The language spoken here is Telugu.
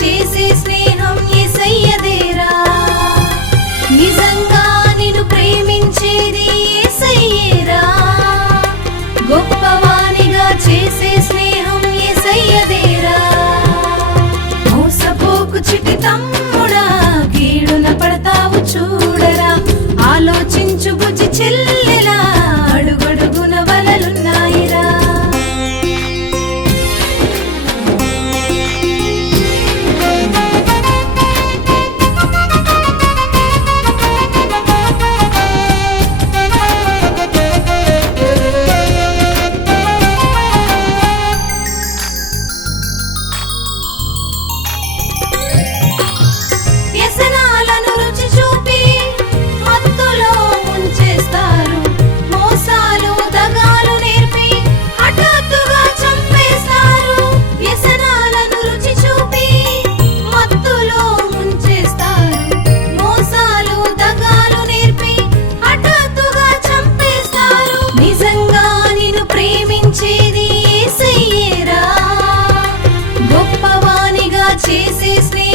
చేసే స్నేహం యేసయ్యదేరా నిజంగా నిన్ను ప్రేమించేది యేసయ్యేరా గొప్పవానిగా చేసే స్నేహం యేసయ్యదేరా మోసపోకు చిట్టి తమ్ముడా కీడున పడతావు చూడరా ఆలోచించు బుజ్జి చెల్లెలా అడుగడుగున వలలున్నాయిరా వ్యసనాలను రుచి చూపి మత్తులో ముంచేస్తారు మోసాలు దగాలు నేర్పి హఠాత్తుగా చంపేస్తారు వ్యసనాలను రుచి చూపి మత్తులో ముంచేస్తారు మోసాలు దగాలు నేర్పి హఠాత్తుగా చంపేస్తారు నిజంగా నిన్ను ప్రేమించేది యేసయ్యేరా గొప్పవానిగా చేసే స్నేహం